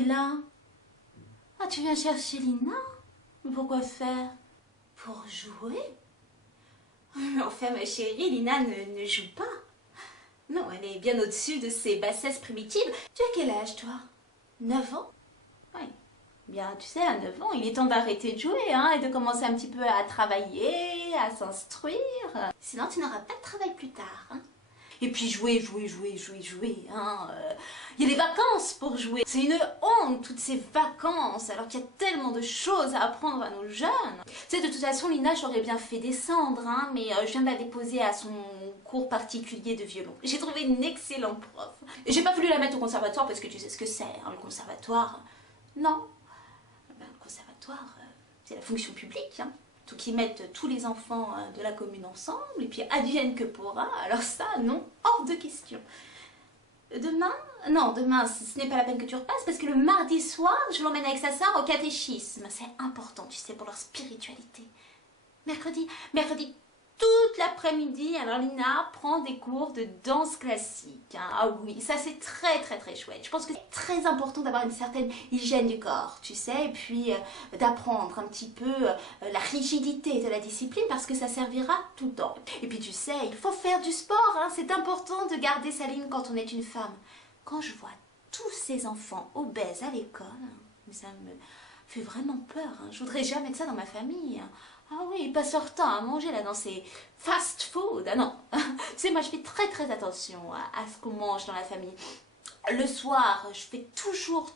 es là? Ah, tu viens chercher Lina? Mais pourquoi faire? Pour jouer? Mais enfin, ma chérie, Lina ne joue pas. Non, elle est bien au-dessus de ses bassesses primitives. Tu as quel âge, toi? 9 ans? Oui. Bien, tu sais, à 9 ans, il est temps d'arrêter de jouer, hein, et de commencer un petit peu à travailler, à s'instruire. Sinon, tu n'auras pas de travail plus tard, hein. Et puis jouer, hein. Il y a les vacances pour jouer. C'est une honte, toutes ces vacances, alors qu'il y a tellement de choses à apprendre à nos jeunes. Tu sais, de toute façon, Lina, j'aurais bien fait descendre, hein, mais je viens de la déposer à son cours particulier de violon. J'ai trouvé une excellente prof. Et j'ai pas voulu la mettre au conservatoire parce que tu sais ce que c'est, hein, le conservatoire. Non. Ben, le conservatoire, c'est la fonction publique, hein. Qui mettent tous les enfants de la commune ensemble, et puis advienne que pourra, alors ça, non, hors de question. Demain? Non, demain, ce n'est pas la peine que tu repasses, parce que le mardi soir, je l'emmène avec sa sœur au catéchisme. C'est important, tu sais, pour leur spiritualité. Mercredi, toute l'après-midi, alors Lina prend des cours de danse classique, hein. Ah oui, ça c'est très chouette. Je pense que c'est très important d'avoir une certaine hygiène du corps, tu sais, et puis d'apprendre un petit peu la rigidité de la discipline parce que ça servira tout le temps. Et puis tu sais, il faut faire du sport, hein. C'est important de garder sa ligne quand on est une femme. Quand je vois tous ces enfants obèses à l'école, ça me fait vraiment peur, hein. Je voudrais jamais mettre ça dans ma famille, hein. Ah oui, ils passent leur temps à manger là dans ces fast-food. Ah non, tu sais, moi je fais très attention à ce qu'on mange dans la famille. Le soir, je fais toujours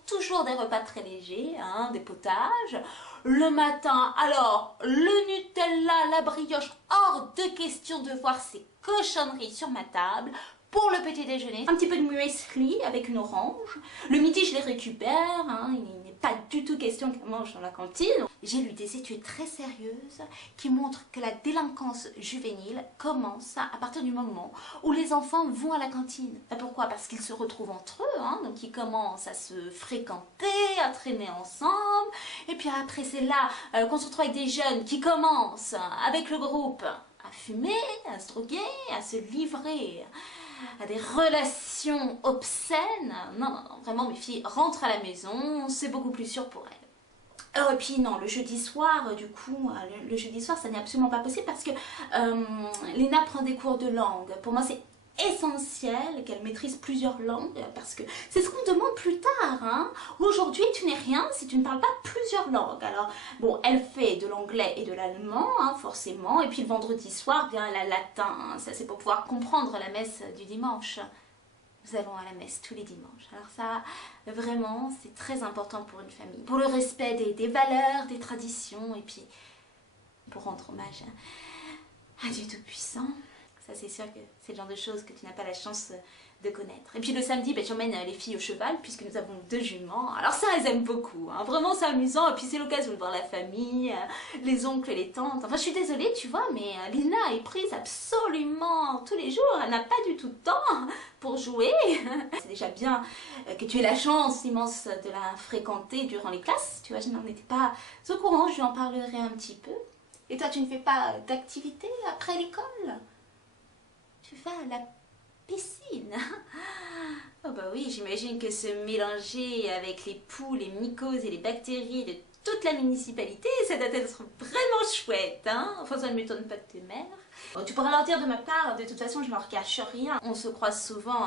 des repas très légers, hein, des potages. Le matin, alors, le Nutella, la brioche, hors de question de voir ces cochonneries sur ma table. Pour le petit déjeuner, un petit peu de muesli avec une orange. Le midi, je les récupère, hein, il n'est pas du tout question qu'elle mange dans la cantine. J'ai lu des études très sérieuses qui montrent que la délinquance juvénile commence à partir du moment où les enfants vont à la cantine. Pourquoi? Parce qu'ils se retrouvent entre eux, hein, donc ils commencent à se fréquenter, à traîner ensemble. Et puis après, c'est là qu'on se retrouve avec des jeunes qui commencent avec le groupe à fumer, à se droguer, à se livrer à des relations obscènes. Non, vraiment, mes filles rentrent à la maison, c'est beaucoup plus sûr pour elles. Oh, et puis non, le jeudi soir, du coup, le jeudi soir, ça n'est absolument pas possible parce que Léna prend des cours de langue. Pour moi, c'est essentiel qu'elle maîtrise plusieurs langues parce que c'est ce qu'on demande plus tard, hein. Aujourd'hui, tu n'es rien si tu ne parles pas plusieurs langues. Alors, bon, elle fait de l'anglais et de l'allemand, hein, forcément, et puis le vendredi soir, bien, elle a latin, hein. Ça, c'est pour pouvoir comprendre la messe du dimanche. Nous allons à la messe tous les dimanches. Alors ça, vraiment, c'est très important pour une famille. Pour le respect des valeurs, des traditions, et puis pour rendre hommage à Dieu Tout-Puissant. Ça, c'est sûr que c'est le genre de choses que tu n'as pas la chance de connaître. Et puis le samedi, j'emmène les filles au cheval, puisque nous avons 2 juments. Alors ça, elles aiment beaucoup, hein. Vraiment, c'est amusant. Et puis c'est l'occasion de voir la famille, les oncles et les tantes. Enfin, je suis désolée, tu vois, mais Lina est prise absolument tous les jours. Elle n'a pas du tout de temps pour jouer. C'est déjà bien que tu aies la chance immense de la fréquenter durant les classes. Tu vois, je n'en étais pas au courant, je lui en parlerai un petit peu. Et toi, tu ne fais pas d'activité après l'école? Tu vas à la piscine? Oh bah oui, j'imagine que se mélanger avec les poux, les mycoses et les bactéries de toute la municipalité, ça doit être vraiment chouette, hein? Enfin, ça ne m'étonne pas de tes mères. Bon, tu pourras leur dire de ma part, de toute façon, je ne leur cache rien. On se croise souvent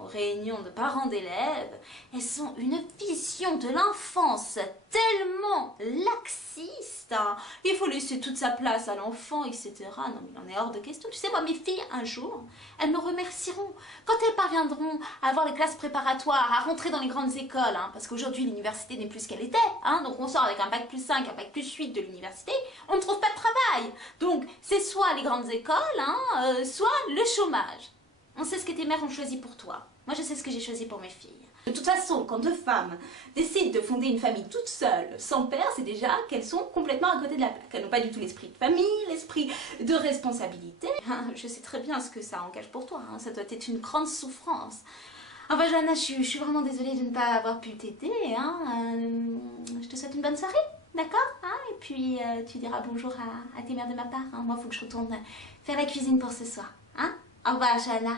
aux réunions de parents d'élèves. Elles ont une vision de l'enfance tellement laxiste, hein. Il faut laisser toute sa place à l'enfant, etc. Non, mais il en est hors de question. Tu sais, moi, mes filles, un jour, elles me remercieront. Quand elles parviendront à avoir les classes préparatoires, à rentrer dans les grandes écoles, hein, parce qu'aujourd'hui, l'université n'est plus ce qu'elle était, hein, donc on sort avec un bac plus 5, un bac plus 8 de l'université, on ne trouve pas de travail. Donc, c'est soit les grandes écoles, hein, soit le chômage. On sait ce que tes mères ont choisi pour toi. Moi, je sais ce que j'ai choisi pour mes filles. De toute façon, quand 2 femmes décident de fonder une famille toute seule, sans père, c'est déjà qu'elles sont complètement à côté de la plaque. Elles n'ont pas du tout l'esprit de famille, l'esprit de responsabilité. Je sais très bien ce que ça engage pour toi, hein. Ça doit être une grande souffrance. Enfin, Johanna, je suis vraiment désolée de ne pas avoir pu t'aider, hein. Je te souhaite une bonne soirée, d'accord, hein. Et puis, tu diras bonjour à tes mères de ma part, hein. Moi, il faut que je retourne faire la cuisine pour ce soir, hein. Au revoir, Johanna.